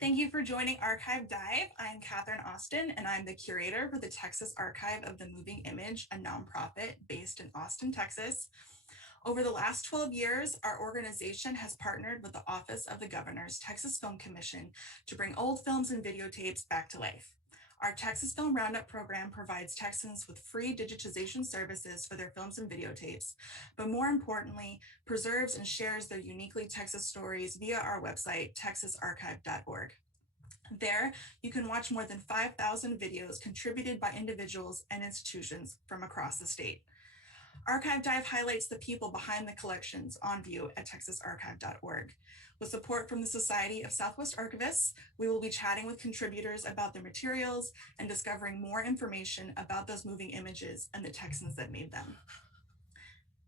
Thank you for joining Archive Dive. I'm Catherine Austin, and I'm the curator for the Texas Archive of the Moving Image, a nonprofit based in Austin, Texas. Over the last 12 years, our organization has partnered with the Office of the Governor's Texas Film Commission to bring old films and videotapes back to life. Our Texas Film Roundup program provides Texans with free digitization services for their films and videotapes, but more importantly, preserves and shares their uniquely Texas stories via our website, texasarchive.org. There, you can watch more than 5,000 videos contributed by individuals and institutions from across the state. Archive Dive highlights the people behind the collections on view at texasarchive.org. With support from the Society of Southwest Archivists, we will be chatting with contributors about their materials and discovering more information about those moving images and the Texans that made them.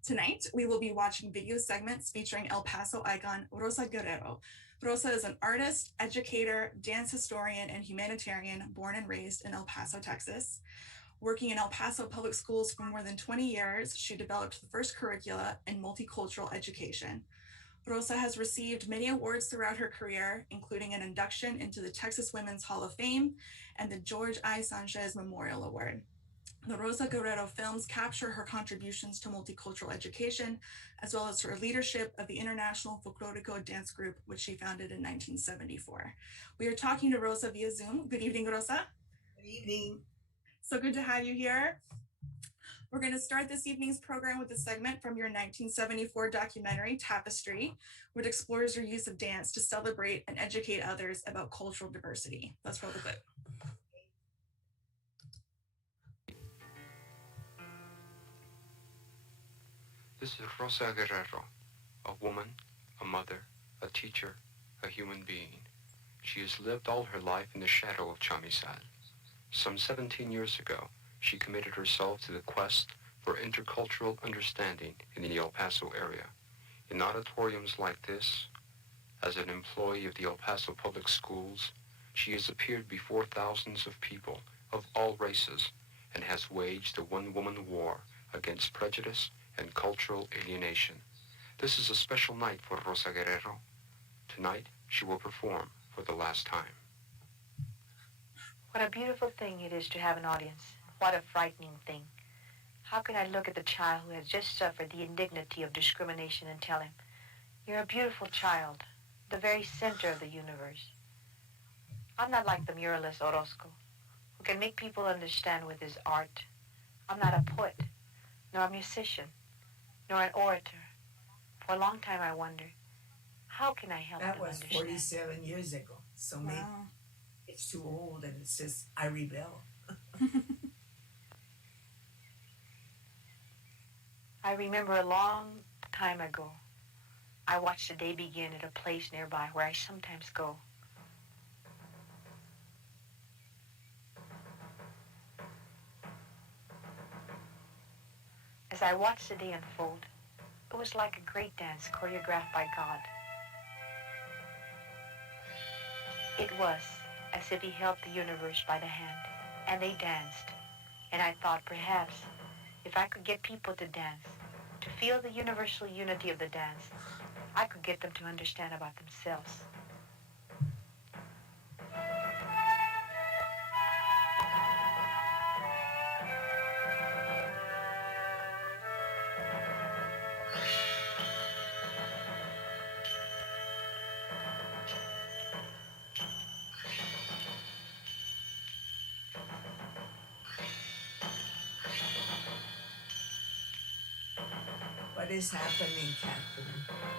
Tonight, we will be watching video segments featuring El Paso icon Rosa Guerrero. Rosa is an artist, educator, dance historian, and humanitarian born and raised in El Paso, Texas. Working in El Paso public schools for more than 20 years, she developed the first curricula in multicultural education. Rosa has received many awards throughout her career, including an induction into the Texas Women's Hall of Fame and the George I. Sanchez Memorial Award. The Rosa Guerrero films capture her contributions to multicultural education, as well as her leadership of the International Folklorico Dance Group, which she founded in 1974. We are talking to Rosa via Zoom. Good evening, Rosa. Good evening. So good to have you here. We're going to start this evening's program with a segment from your 1974 documentary, Tapestry, which explores your use of dance to celebrate and educate others about cultural diversity. Let's roll the clip. This is Rosa Guerrero, a woman, a mother, a teacher, a human being. She has lived all her life in the shadow of Chamizal. Some 17 years ago, she committed herself to the quest for intercultural understanding in the El Paso area. In auditoriums like this, as an employee of the El Paso public schools, she has appeared before thousands of people of all races and has waged a one-woman war against prejudice and cultural alienation. This is a special night for Rosa Guerrero. Tonight, she will perform for the last time. What a beautiful thing it is to have an audience. What a frightening thing. How can I look at the child who has just suffered the indignity of discrimination and tell him, "You're a beautiful child, the very center of the universe." I'm not like the muralist Orozco, who can make people understand with his art. I'm not a poet, nor a musician, nor an orator. For a long time I wondered, how can I help That them was understand? 47 years ago. So maybe it's too old and it's just, I rebel. I remember a long time ago, I watched the day begin at a place nearby where I sometimes go. As I watched the day unfold, it was like a great dance choreographed by God. It was as if he held the universe by the hand, and they danced. And I thought perhaps if I could get people to dance, to feel the universal unity of the dance, I could get them to understand about themselves. What is happening, Catherine?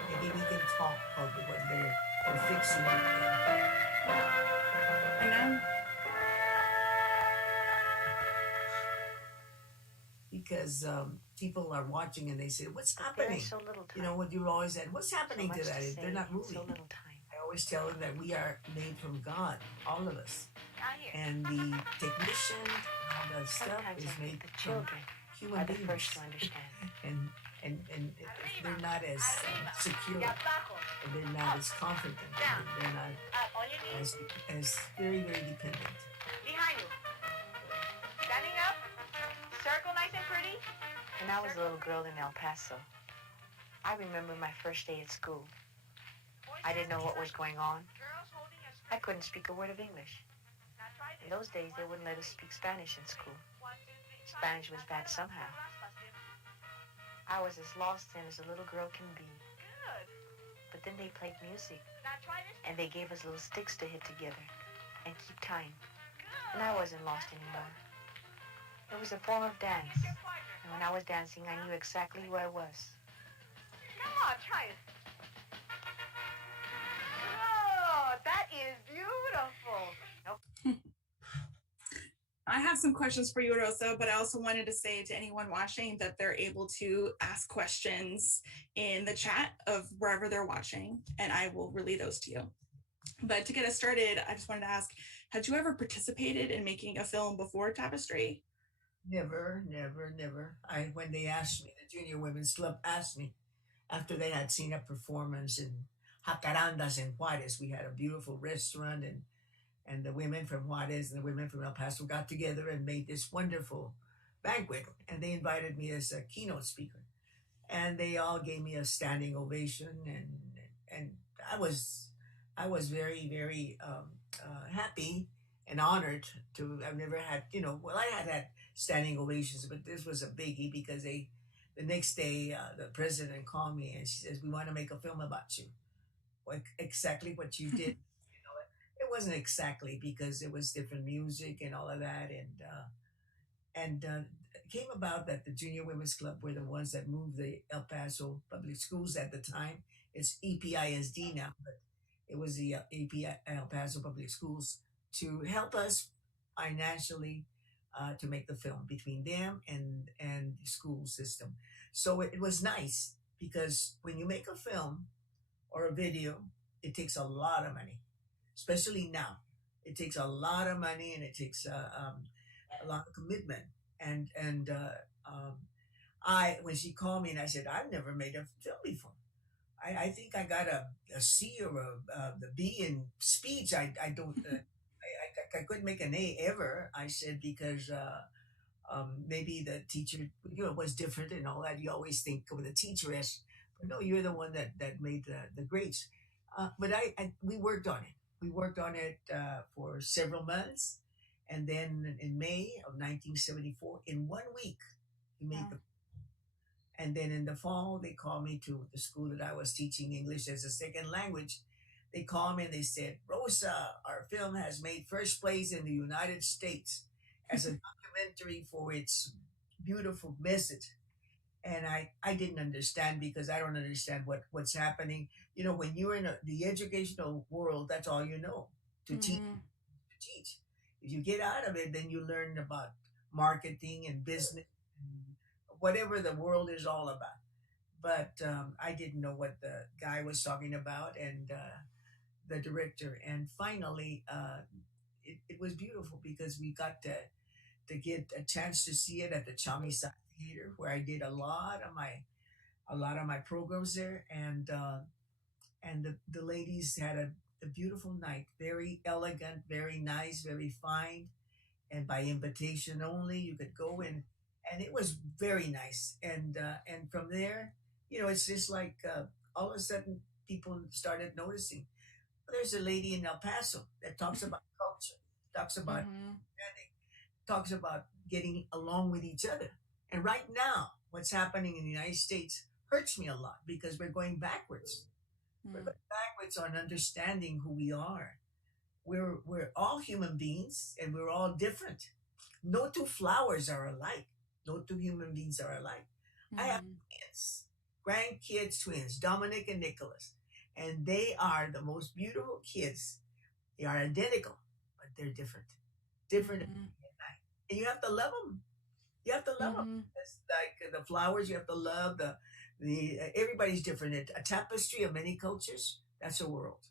Maybe we can talk about what they're fixing it I know. because people are watching and they say, "What's There happening?" is so little time. You know what you always said, "What's So happening much to that?" say, They're not moving. so little time. I always tell them that we are made from God, all of us, Not here. and the technician, all that stuff Sometimes is I made think the from children human are the beings. first to understand. and if they're not as secure, and they're not as confident, and they're not On your knees, as very, very dependent. behind you. Standing up, circle nice and pretty. When I was a little girl in El Paso, I remember my first day at school. I didn't know what was going on. I couldn't speak a word of English. In those days, they wouldn't let us speak Spanish in school. Spanish was bad somehow. I was as lost then as a little girl can be. But then they played music, and they gave us little sticks to hit together and keep time. And I wasn't lost anymore. It was a form of dance. And when I was dancing, I knew exactly who I was. Come on, try it. Oh, that is beautiful. I have some questions for you, Rosa, but I also wanted to say to anyone watching that they're able to ask questions in the chat of wherever they're watching, and I will relay those to you. But to get us started, I just wanted to ask, had you ever participated in making a film before Tapestry? Never, never, never. When they asked me, the Junior Women's Club asked me after they had seen a performance in Jacarandas in Juarez. We had a beautiful restaurant, and the women from Juarez and the women from El Paso got together and made this wonderful banquet. And they invited me as a keynote speaker. And they all gave me a standing ovation. And I was very, very happy and honored to. I've never had, well, I had standing ovations, but this was a biggie because the next day, the president called me and she says, "We want to make a film about you." Like exactly what you did. It wasn't exactly because it was different music and all of that, and it came about that the Junior Women's Club were the ones that moved the El Paso public schools at the time. It's EPISD now, but it was the EPI El Paso public schools to help us financially to make the film between them and the school system. So it was nice because when you make a film or a video, it takes a lot of money, especially now. It takes a lot of money and it takes a lot of commitment. And I when she called me and I said I've never made a film before. I think I got a C or the B in speech. I don't. I couldn't make an A ever. I said because maybe the teacher was different and all that. You always think of the teacher as, but no, you're the one that made the grades. But we worked on it. We worked on it for several months, and then in May of 1974, in 1 week, we made the. And then in the fall, they called me to the school that I was teaching English as a second language. They called me and they said, "Rosa, our film has made first place in the United States as a documentary for its beautiful message." And I didn't understand because I don't understand what's happening. When you're in the educational world, that's all you know to teach. To teach. If you get out of it, then you learn about marketing and business, and whatever the world is all about. But I didn't know what the guy was talking about, and the director. And finally, it was beautiful because we got to get a chance to see it at the Chamizal Theater, where I did a lot of my programs there, and the ladies had a beautiful night, very elegant, very nice, very fine, and by invitation only. You could go in, and it was very nice. And from there, it's just like all of a sudden people started noticing. There's a lady in El Paso that talks about culture, talks about understanding, talks about getting along with each other. And right now, what's happening in the United States hurts me a lot because we're going backwards. We're going backwards on understanding who we are. We're all human beings and we're all different. No two flowers are alike. No two human beings are alike. I have twins, grandkids twins, Dominic and Nicholas, and they are the most beautiful kids. They are identical, but they're different. Different. And you have to love them. You have to love them. It's like the flowers. You have to love the. Everybody's different. A tapestry of many cultures. That's a world.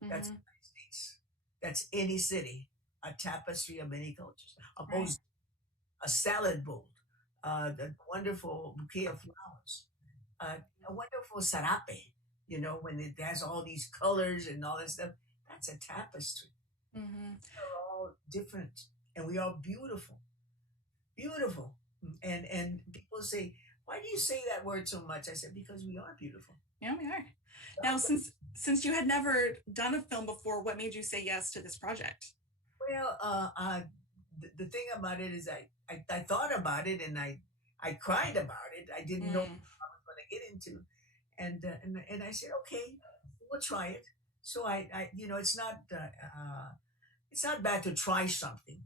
That's the United States. That's any city. A tapestry of many cultures. A salad bowl. The wonderful bouquet of flowers. A wonderful sarape. When it has all these colors and all that stuff. That's a tapestry. We're all different, and we are beautiful. Beautiful. And people say, "Why do you say that word so much?" I said, "Because we are beautiful." Yeah, we are. Now, since since you had never done a film before, what made you say yes to this project? Well, the thing about it is I thought about it and I cried about it. I didn't know Mm, what I was going to get into, and I said, okay, we'll try it. So it's not bad to try something,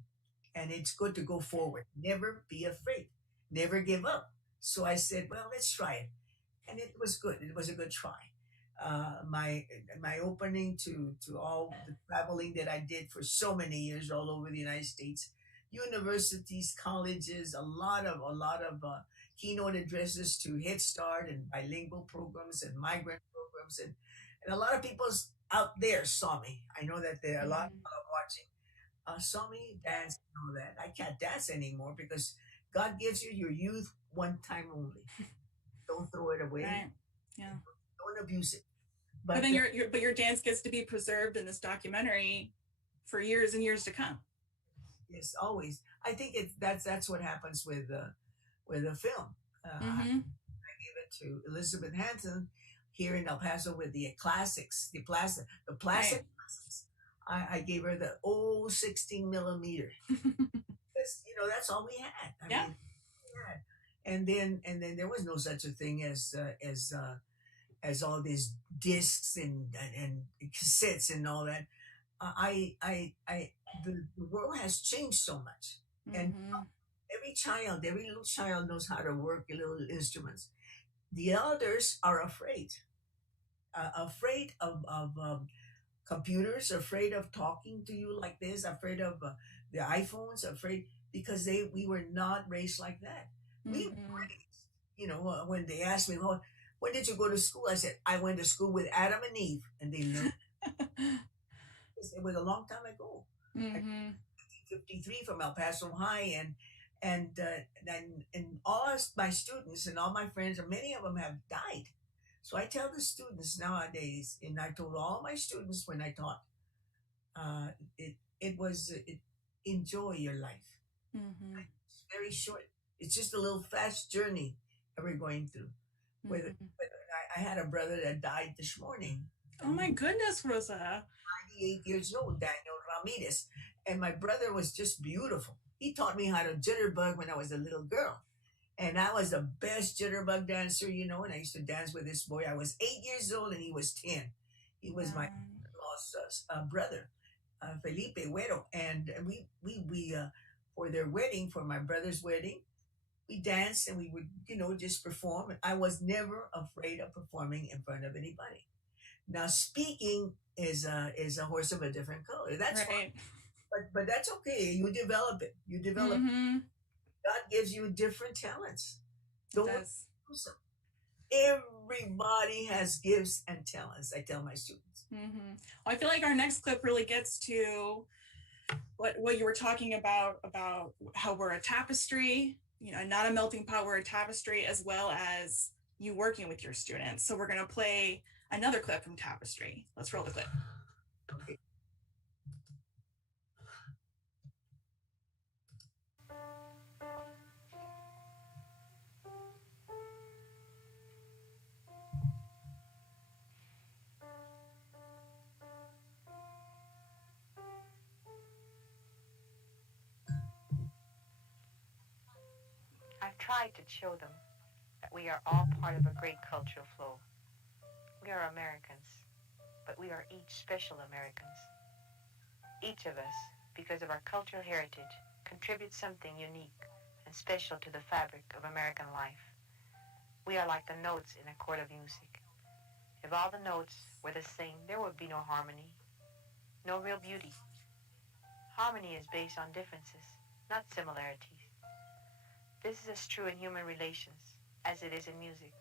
and it's good to go forward. Never be afraid. Never give up. So I said, well, let's try it, and it was good. It was a good try. My opening to all the traveling that I did for so many years all over the United States, universities, colleges, a lot of keynote addresses to Head Start and bilingual programs and migrant programs, and a lot of people out there saw me. I know that there are a lot of mm, people watching. Saw me dance and all that. I can't dance anymore because God gives you your youth one time only. Don't throw it away. right. Yeah. Don't abuse it. But But then your dance gets to be preserved in this documentary for years and years to come. yes, always. I think that's what happens with a film. I Mm-hmm. gave it to Elizabeth Hanson here in El Paso with the classics, the Right. plastic classics. I gave her the old 16 millimeter because that's all we had. I Yeah. mean, yeah. And then there was no such a thing as all these discs and cassettes and all that. The world has changed so much, and Mm-hmm. every little child knows how to work little instruments. The elders are afraid of computers, afraid of talking to you like this, afraid of the iPhones, afraid because we were not raised like that. We Mm-hmm. when they asked me, "Oh, when did you go to school?" I said, "I went to school with Adam and Eve," and they learned. It was a long time ago. I Mm-hmm. 53 from El Paso High, and all my students and all my friends, and many of them have died. So I tell the students nowadays, and I told all my students when I taught, uh, enjoy your life. Mm-hmm. It's very short. It's just a little fast journey that we're going through. Mm-hmm. I had a brother that died this morning. Oh my goodness, Rosa. 98 years old, Daniel Ramirez. And my brother was just beautiful. He taught me how to jitterbug when I was a little girl. And I was the best jitterbug dancer, and I used to dance with this boy. I was 8 years old and he was 10. He was my lost brother, Felipe Guerrero. And for their wedding, for my brother's wedding, we danced and we would, just perform. I was never afraid of performing in front of anybody. Now, speaking is a horse of a different color. That's fine, Right. but that's okay. You develop it. You develop. Mm-hmm. God gives you different talents. It Don't does. lose them. Everybody has gifts and talents. I tell my students. Mm-hmm. Well, I feel like our next clip really gets to what you were talking about how we're a tapestry, not a melting pot, we're a tapestry, as well as you working with your students. So we're going to play another clip from Tapestry. Let's roll the clip. Okay. I've tried to show them that we are all part of a great cultural flow. We are Americans, but we are each special Americans. Each of us, because of our cultural heritage, contributes something unique and special to the fabric of American life. We are like the notes in a chord of music. If all the notes were the same, there would be no harmony, no real beauty. Harmony is based on differences, not similarities. This is as true in human relations as it is in music.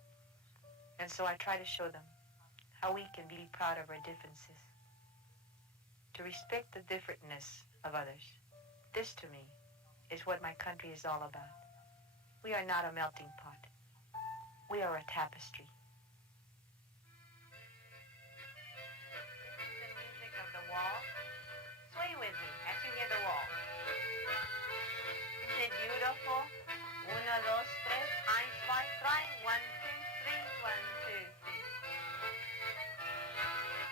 And so I try to show them how we can be proud of our differences, to respect the differentness of others. This, to me, is what my country is all about. We are not a melting pot. We are a tapestry. This is the music of the wall. Sway with me as you hear the wall. Isn't it beautiful? Uno, dos, tres, eins, zwei, drei. 1, 2, 3, 1, 2, 3.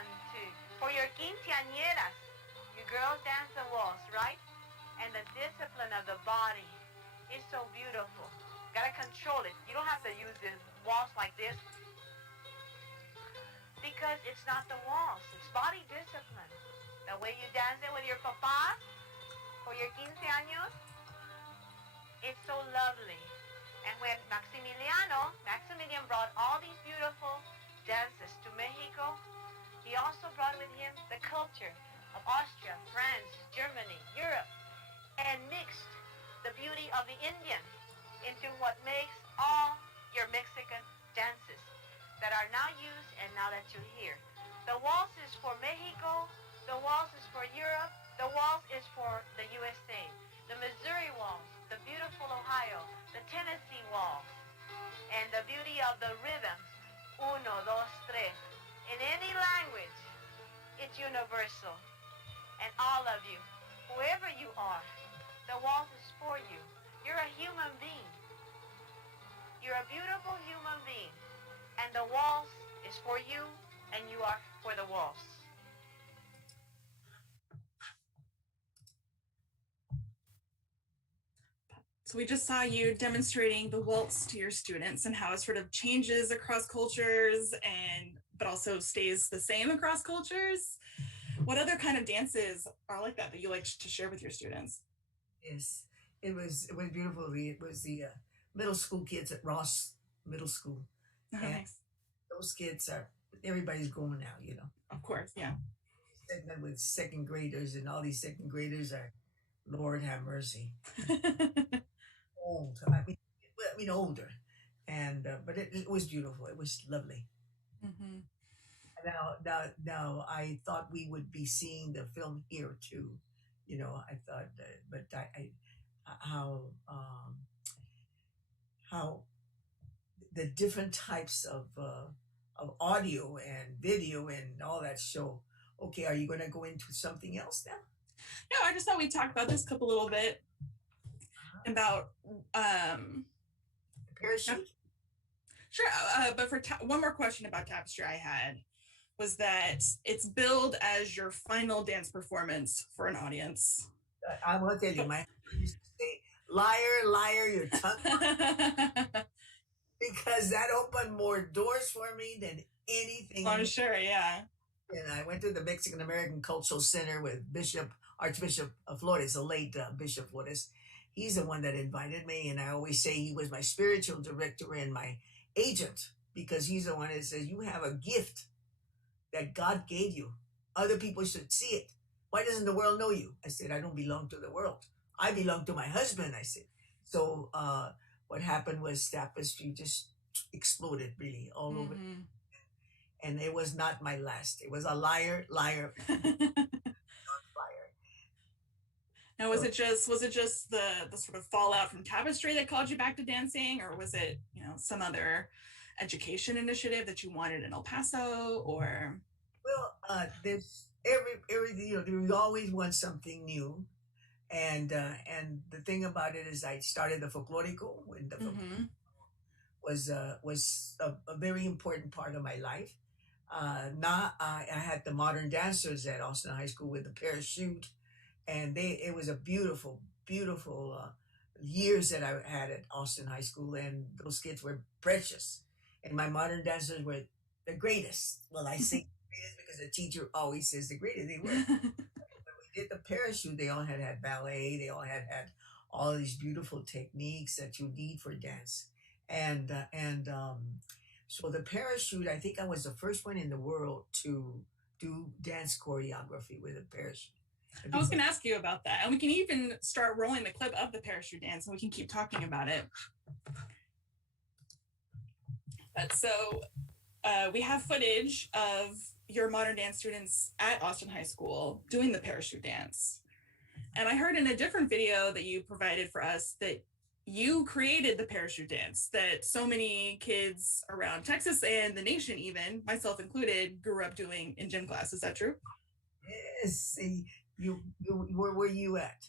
1, 2. For your quinceañeras, you girls dance the waltz, right? And the discipline of the body is so beautiful. Gotta control it. You don't have to use this waltz like this because it's not the waltz. It's body discipline. The way you dance it with your papa for your 15 años, it's so lovely. And when Maximilian brought all these beautiful dances to Mexico, he also brought with him the culture of Austria, France, Germany, Europe, and mixed the beauty of the Indian into what makes all your Mexican dances that are now used and now that you hear. The waltz is for Mexico, the waltz is for Europe, the waltz is for the USA. The Missouri waltz, the beautiful Ohio, the Tennessee waltz, and the beauty of the rhythm, uno, dos, tres. In any language, it's universal. And all of you, whoever you are, the waltz is for you. You're a human being. You're a beautiful human being. And the waltz is for you, and you are for the waltz. So we just saw you demonstrating the waltz to your students and how it sort of changes across cultures but also stays the same across cultures. What other kind of dances are like that you like to share with your students? Yes, it was beautiful. It was the middle school kids at Ross Middle School. Oh, and nice. those kids everybody's going now, Of course, yeah. Segment with second graders, and all these second graders are, Lord have mercy, old. I mean older, and but it was beautiful. It was lovely. Mm-hmm. Now, I thought we would be seeing the film here too. I thought, but how the different types of audio and video and all that show. Okay, are you going to go into something else now? No, I just thought we'd talk about this clip a little bit about Parachute. Sure, but for one more question about Tapestry I had was that it's billed as your final dance performance for an audience. I will tell you, my husband used to say, "Liar, liar, your tongue," because that opened more doors for me than anything. I'm sure, yeah. And I went to the Mexican American Cultural Center with Archbishop Flores, the late Bishop Flores. He's the one that invited me, and I always say he was my spiritual director and my agent, because he's the one that says, you have a gift that God gave you. Other people should see it. Why doesn't the world know you? I said, I don't belong to the world. I belong to my husband, I said. So what happened was Tapestry just exploded really all over. And it was not my last. It was a liar, liar, not fire. Now, was it just the sort of fallout from Tapestry that called you back to dancing, or was it some other education initiative that you wanted in El Paso, or? Well, there's every there always want something new, and the thing about it is I started the folklorico when the was a very important part of my life. Now I had the modern dancers at Austin High School with the parachute, and it was a beautiful years that I had at Austin High School, and those kids were precious, and my modern dancers were the greatest. Well, I say greatest because the teacher always says the greatest. They were. When we did the parachute, they all had ballet. They all had all these beautiful techniques that you need for dance, and so the parachute, I think I was the first one in the world to do dance choreography with a parachute. I was going to ask you about that. And we can even start rolling the clip of the parachute dance and we can keep talking about it. But so we have footage of your modern dance students at Austin High School doing the parachute dance. And I heard in a different video that you provided for us that you created the parachute dance that so many kids around Texas and the nation, even myself included, grew up doing in gym class. Is that true? Yes. Where were you at?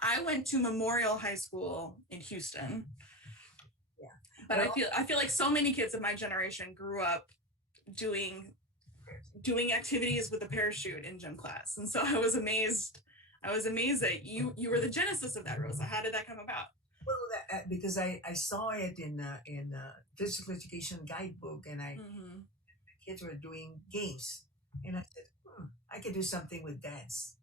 I went to Memorial High School in Houston. Yeah. But I feel like so many kids of my generation grew up doing doing activities with a parachute in gym class. And so I was amazed that you were the genesis of that, Rosa. How did that come about? Well, because I saw it in physical education guidebook, and Mm-hmm. kids were doing games, and I said, I could do something with dance.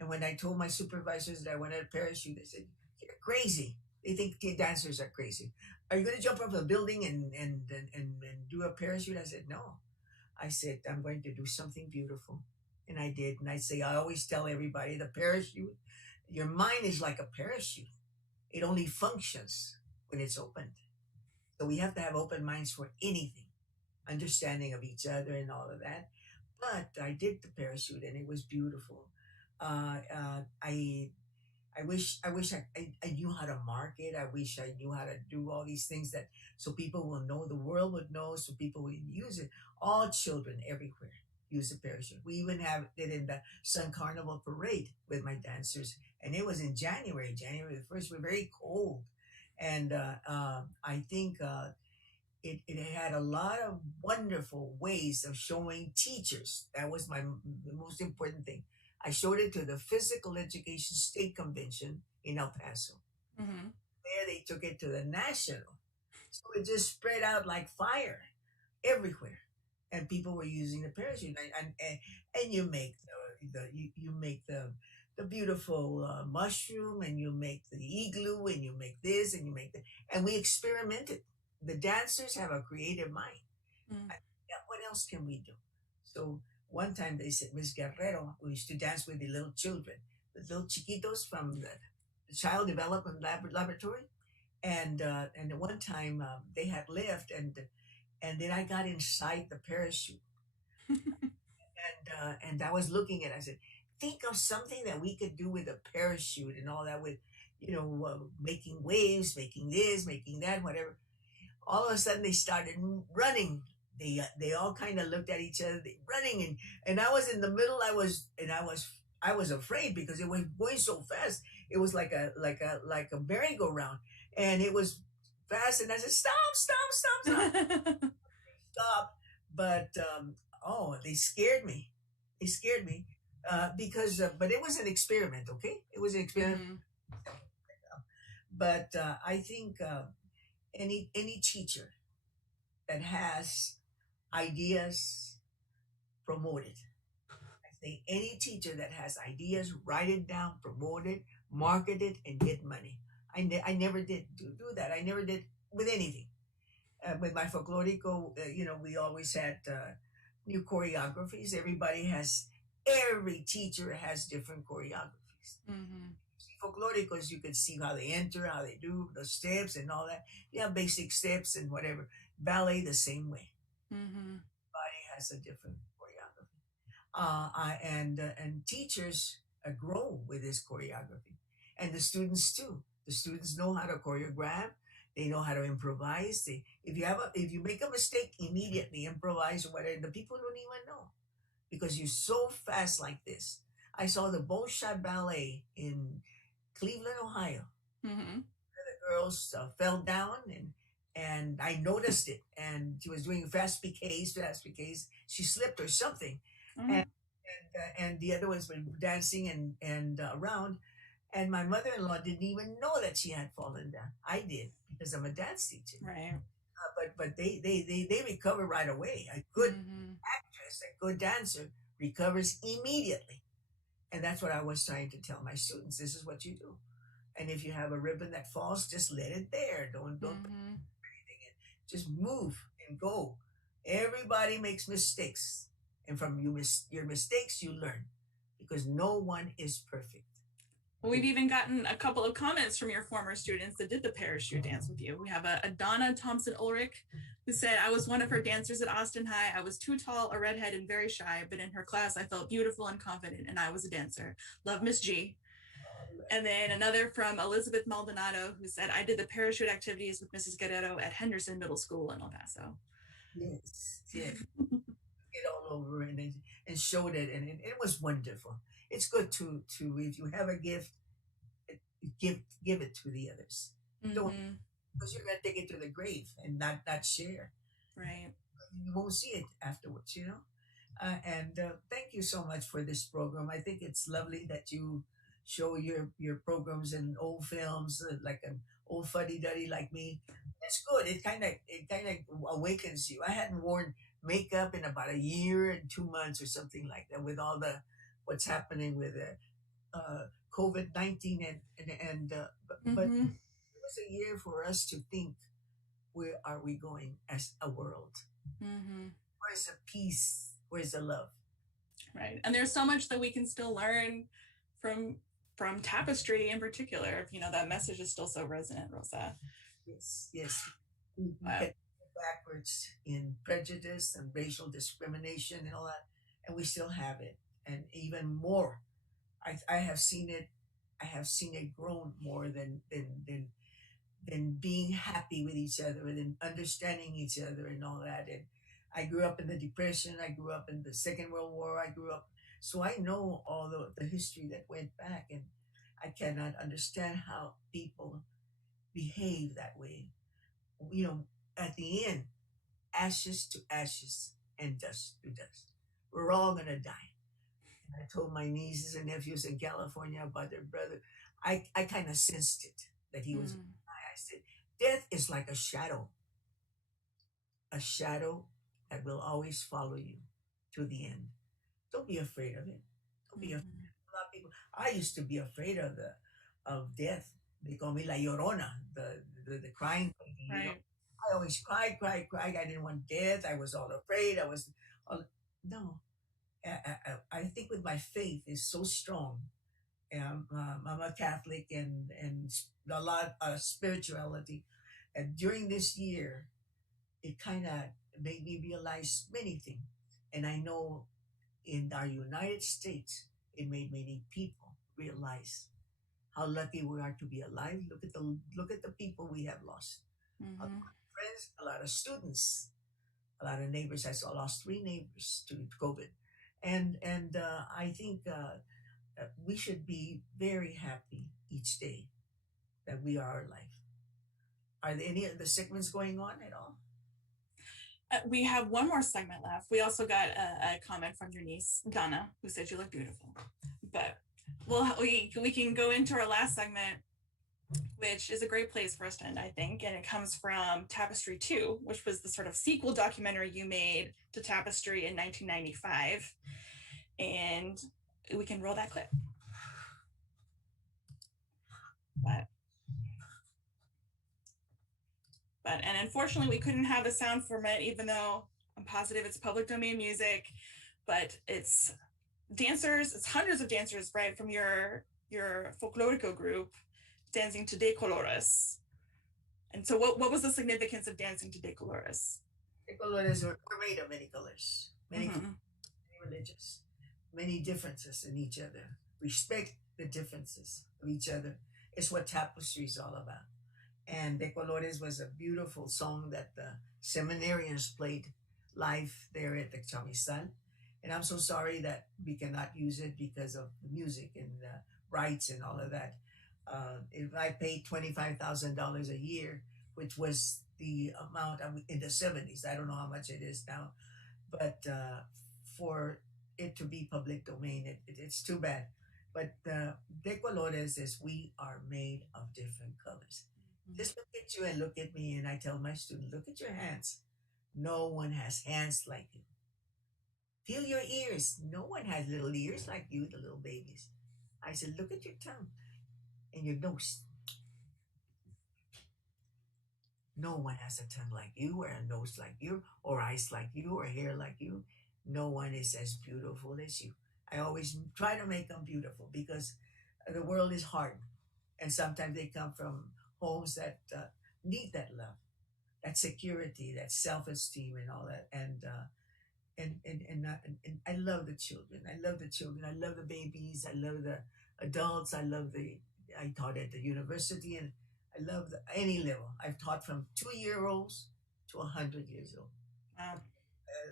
And when I told my supervisors that I wanted a parachute, they said, "You're crazy." They think the dancers are crazy. Are you going to jump off a building and do a parachute? I said, no. I said, I'm going to do something beautiful. And I did. And I always tell everybody the parachute, your mind is like a parachute. It only functions when it's opened. So we have to have open minds for anything, understanding of each other and all of that. But I did the parachute and it was beautiful. I knew how to market. I wish I knew how to do all these things that so people will know, the world would know, so people will use it. All children everywhere use a parachute. We even have it in the Sun Carnival Parade with my dancers, and it was in January the 1st. We're very cold, and I think it had a lot of wonderful ways of showing teachers. That was the most important thing. I showed it to the Physical Education State Convention in El Paso. Mm-hmm. There they took it to the national. So it just spread out like fire everywhere. And people were using the parachute. And you make you make the beautiful mushroom, and you make the igloo, and you make this, and you make that. And we experimented. The dancers have a creative mind. Mm. Yeah, what else can we do? So one time they said, Miss Guerrero, we used to dance with the little children, the little chiquitos from the Child Development Laboratory. And one time they had left, and then I got inside the parachute, and I was looking at it. I said, think of something that we could do with a parachute and all that, with making waves, making this, making that, whatever. All of a sudden they started running. They all kind of looked at each other, they running, and I was in the middle. I was afraid because it was going so fast. It was like a merry-go-round, and it was fast. And I said, stop. Stop. But they scared me. They scared me because but it was an experiment. Okay, it was an experiment. Mm-hmm. But I think any teacher that has ideas, promote it. I say any teacher that has ideas, write it down, promote it, market it, and get money. I never did do that. I never did with anything. With my folklorico, we always had new choreographies. Every teacher has different choreographies. Mm-hmm. Folkloricos, you can see how they enter, how they do the steps and all that. You have basic steps and whatever. Ballet, the same way. Mm-hmm. Body has a different choreography. And teachers grow with this choreography, and the students too. The students know how to choreograph. They know how to improvise. If you make a mistake, immediately improvise or whatever. The people don't even know because you're so fast like this. I saw the Bolshoi Ballet in Cleveland, Ohio. Mm-hmm. The girls fell down, and I noticed it. And she was doing fast piquets. She slipped or something, Mm-hmm. and the other ones were dancing and around. And my mother-in-law didn't even know that she had fallen down. I did because I'm a dance teacher. Right. But they recover right away. A good Mm-hmm. actress, a good dancer recovers immediately. And that's what I was trying to tell my students. This is what you do. And if you have a ribbon that falls, just let it there. Don't put Mm-hmm. anything in. Just move and go. Everybody makes mistakes. And from your mistakes, you learn. Because no one is perfect. Well, we've even gotten a couple of comments from your former students that did the parachute dance with you. We have a Donna Thompson Ulrich who said, I was one of her dancers at Austin High. I was too tall, a redhead, and very shy, but in her class, I felt beautiful and confident, and I was a dancer. Love, Miss G. And then another from Elizabeth Maldonado who said, I did the parachute activities with Mrs. Guerrero at Henderson Middle School in El Paso. Yes. Get all over and showed it, and it was wonderful. It's good to if you have a gift, give it to the others. Mm-hmm. Don't, because you're gonna take it to the grave and not share. Right. You won't see it afterwards, And thank you so much for this program. I think it's lovely that you show your programs in old films, like an old fuddy duddy like me. It's good. It kind of awakens you. I hadn't worn makeup in about a year and 2 months or something like that, with all the what's happening with COVID-19, but Mm-hmm. it was a year for us to think, where are we going as a world? Mm-hmm. Where's the peace? Where's the love? Right. And there's so much that we can still learn from from Tapestry in particular. You know, that message is still so resonant, Rosa. Yes, yes. We Wow. can go backwards in prejudice and racial discrimination and all that, and we still have it, and even more. I have seen it. I have seen it grown more than being happy with each other and understanding each other and all that. And I grew up in the Depression. I grew up in the Second World War. I grew up, so I know all the history that went back, and I cannot understand how people behave that way. You know, at the end, ashes to ashes and dust to dust. We're all gonna die. And I told my nieces and nephews in California about their brother. I kind of sensed it, that he was Mm. gonna die. I said, death is like a shadow that will always follow you to the end. Don't be afraid of it. Don't be afraid. Mm-hmm. A lot of people. I used to be afraid of death. They call me La Llorona, the crying lady. You know, Right. I always cried, cried, cried. I didn't want death. I was all afraid. I was all, no. I think with my faith is so strong. I'm a Catholic, and a lot of spirituality. And during this year, it kind of made me realize many things. And I know in our United States, it made many people realize how lucky we are to be alive. Look at the people we have lost. A lot Mm-hmm. of friends, a lot of students, a lot of neighbors. Lost 3 neighbors to COVID, and I think we should be very happy each day that we are alive. Are there any of the segments going on at all? We have one more segment left. We also got a comment from your niece Donna, who said you look beautiful. But we can go into our last segment, which is a great place for us to end, I think. And it comes from Tapestry 2, which was the sort of sequel documentary you made to Tapestry in 1995. And we can roll that clip. And unfortunately, we couldn't have the sound from it, even though I'm positive it's public domain music. But it's dancers, it's hundreds of dancers, right, from your folklorico group dancing to Dicolorus. And so what was the significance of dancing to Dicolorus? The colors were made of many colors, many, Mm-hmm. many religions, many differences in each other. Respect the differences of each other is what tapestry is all about. And De Colores was a beautiful song that the seminarians played live there at the Chamizal. And I'm so sorry that we cannot use it because of the music and the rights and all of that. If I paid $25,000 a year, which was the amount in the 70s, I don't know how much it is now, but for it to be public domain, it's too bad. But De Colores is we are made of different colors. Just look at you and look at me, and I tell my student, look at your hands. No one has hands like you. Feel your ears. No one has little ears like you, the little babies. I said, look at your tongue and your nose. No one has a tongue like you, or a nose like you, or eyes like you, or hair like you. No one is as beautiful as you. I always try to make them beautiful because the world is hard. And sometimes they come from homes that need that love, that security, that self-esteem, and all that. And I love the children. I love the children. I love the babies. I love the adults. I taught at the university, and I love any level. I've taught from 2-year-olds to 100 years old. Wow.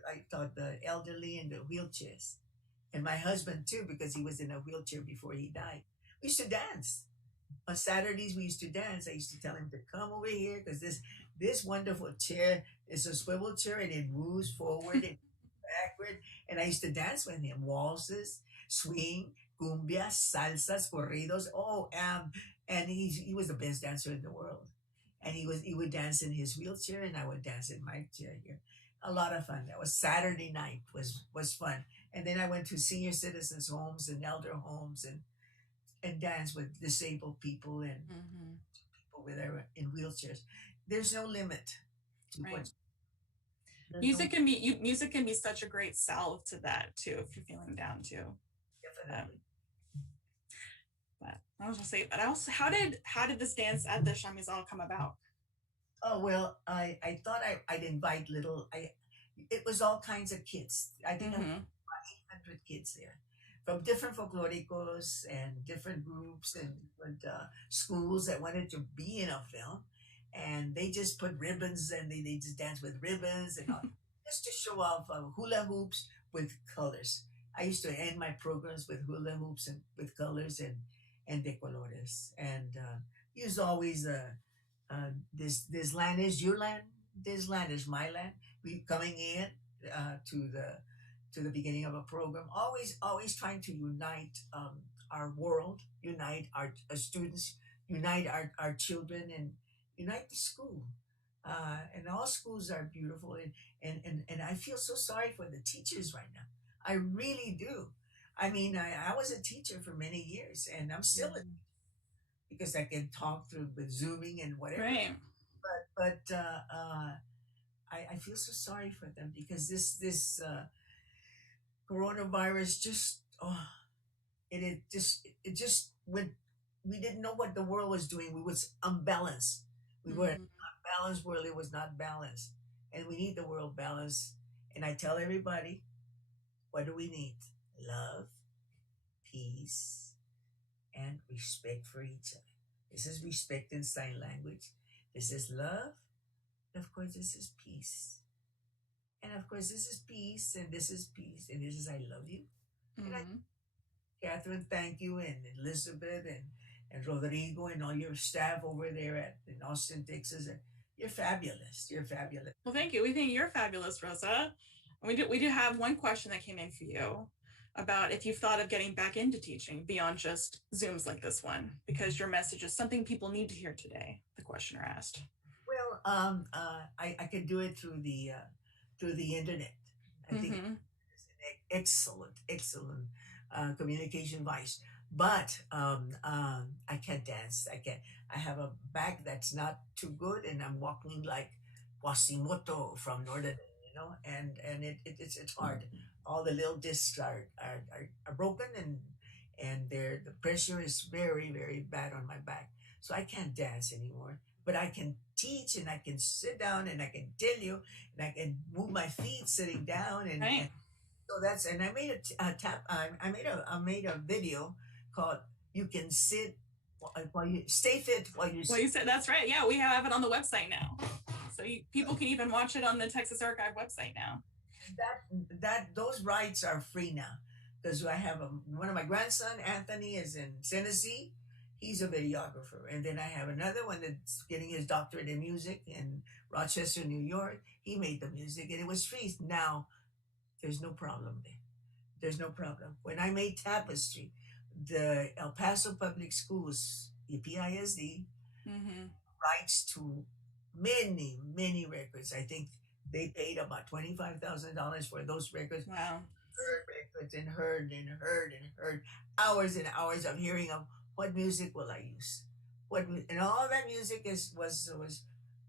I taught the elderly and the wheelchairs, and my husband too, because he was in a wheelchair before he died. We used to dance. On Saturdays we used to dance. I used to tell him to come over here because this wonderful chair is a swivel chair, and it moves forward backward. And I used to dance with him, waltzes, swing, cumbias, salsas, corridos. And he was the best dancer in the world. And he would dance in his wheelchair, and I would dance in my chair here. A lot of fun. That was Saturday night was fun. And then I went to senior citizens homes and elder homes and danced with disabled people and Mm-hmm. people with in wheelchairs. There's no limit to Right. what Music can be such a great salve to that too if you're feeling down too. definitely. But I was gonna say, but also, how did this dance at the Chamizal come about? Oh well, I thought I'd invite it was all kinds of kids. I think Mm-hmm. 800 kids there from different folklóricos and different groups and different schools that wanted to be in a film. And they just put ribbons and they just dance with ribbons and all, just to show off hula hoops with colors. I used to end my programs with hula hoops and with colors and Dicolorus. And use always this land is your land, this land is my land. We coming in to the beginning of a program, always trying to unite our world, unite our students, unite our children, and unite the school. And all schools are beautiful, and I feel so sorry for the teachers right now. I really do. I mean, I was a teacher for many years, and I'm still a, because I can talk through with Zooming and whatever. Right. But I feel so sorry for them because this coronavirus just it just went. We didn't know what the world was doing. We was unbalanced. We were Mhm. not balanced world. It was not balanced, and we need the world balance. And I tell everybody, what do we need? Love, peace, and respect for each other. This is respect in sign language. This is love. And of course, this is peace. And of course, this is peace, and this is peace, and this is I love you. And Mhm. Catherine, thank you, and Elizabeth, and Rodrigo, and all your staff over there in Austin, Texas. You're fabulous. You're fabulous. Well, thank you. We think you're fabulous, Rosa. And we do have one question that came in for you about if you've thought of getting back into teaching beyond just Zooms like this one, because your message is something people need to hear today, the questioner asked. Well, I can do it through the internet. I think Mm-hmm. it's an excellent communication device. But I can't dance. I have a back that's not too good, and I'm walking like Quasimodo from Northern, and it's hard. All the little discs are broken, and the pressure is very bad on my back. So I can't dance anymore. But I can teach, and I can sit down, and I can tell you, and I can move my feet sitting down, and Right. so that's, and I made I made a video called "You Can Sit While You Stay Fit While You Well, Sit." you said that's right. Yeah, we have it on the website now. So people can even watch it on the Texas Archive website now. That those rights are free now because I have one of my grandson Anthony is in Tennessee. He's a videographer, and then I have another one that's getting his doctorate in music in Rochester, New York. He made the music, and it was free. Now there's no problem there. There's no problem. When I made Tapestry, the El Paso Public Schools, EPISD, Mm-hmm. rights to many records. I think they paid about $25,000 for those records. Wow. Heard records and heard hours and hours of hearing of what music will I use, and all that music was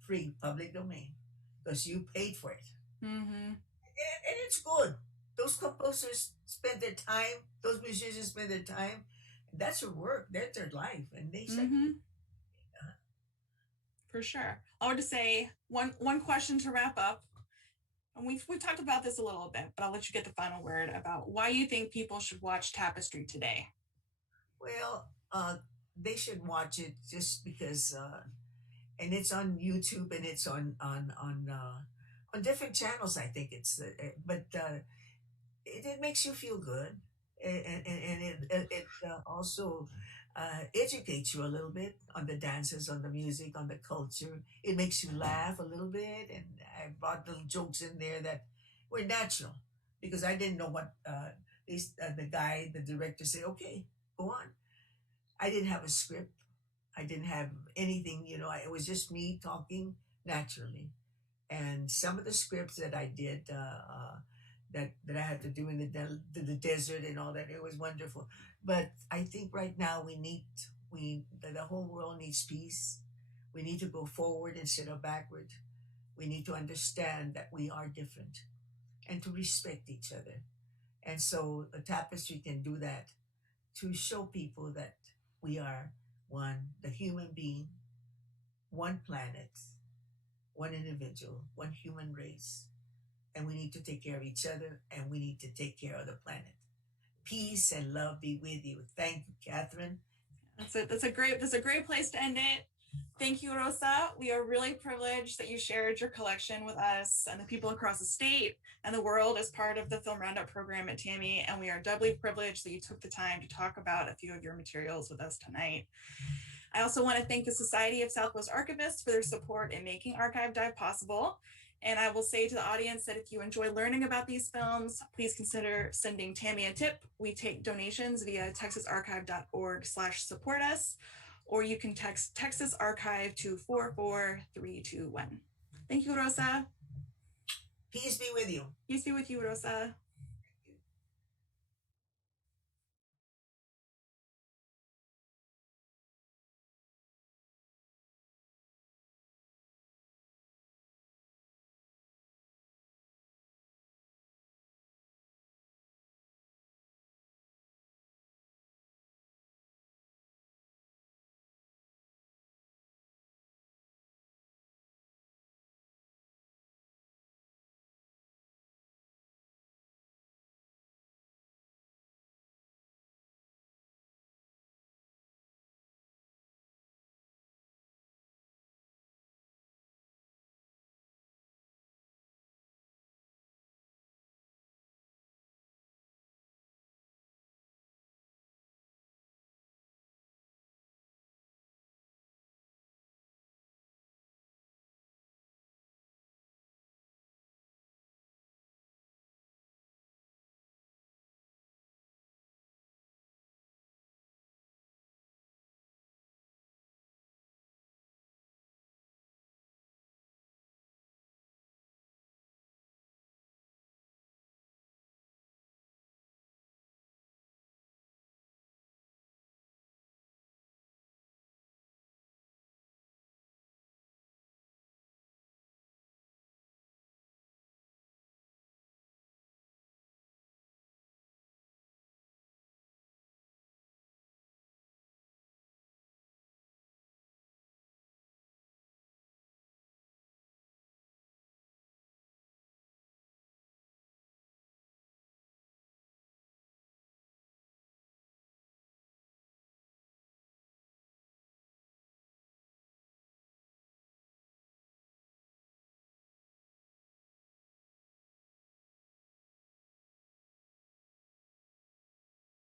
free, public domain, because you paid for it, Mm-hmm. and it's good. Those composers spend their time. Those musicians spend their time. That's their work. That's their life, and they say, Mm-hmm. For sure. I would just say one question to wrap up. And we've talked about this a little bit, but I'll let you get the final word about why you think people should watch Tapestry today. well, they should watch it just because, and it's on YouTube and it's on different channels. I think but it makes you feel good, and it also educates you a little bit on the dances, on the music, on the culture. It makes you laugh a little bit, and I brought little jokes in there that were natural. because I didn't know what the director said, okay, go on. I didn't have a script. I didn't have anything, it was just me talking naturally. And some of the scripts that I did, that I had to do in the desert and all that, it was wonderful. But I think right now the whole world needs peace. We need to go forward instead of backward. We need to understand that we are different and to respect each other. And so the tapestry can do that, to show people that we are one, the human being, one planet, one individual, one human race. And we need to take care of each other, and we need to take care of the planet. Peace and love be with you. Thank you, Catherine. That's it. That's a great place to end it. Thank you, Rosa. We are really privileged that you shared your collection with us and the people across the state and the world as part of the Film Roundup program at TAMI. And we are doubly privileged that you took the time to talk about a few of your materials with us tonight. I also want to thank the Society of Southwest Archivists for their support in making Archive Dive possible. And I will say to the audience that if you enjoy learning about these films, please consider sending Tammy a tip. We take donations via texasarchive.org/support us, or you can text Texas Archive to 44321. Thank you, Rosa. Peace be with you. Peace be with you, Rosa.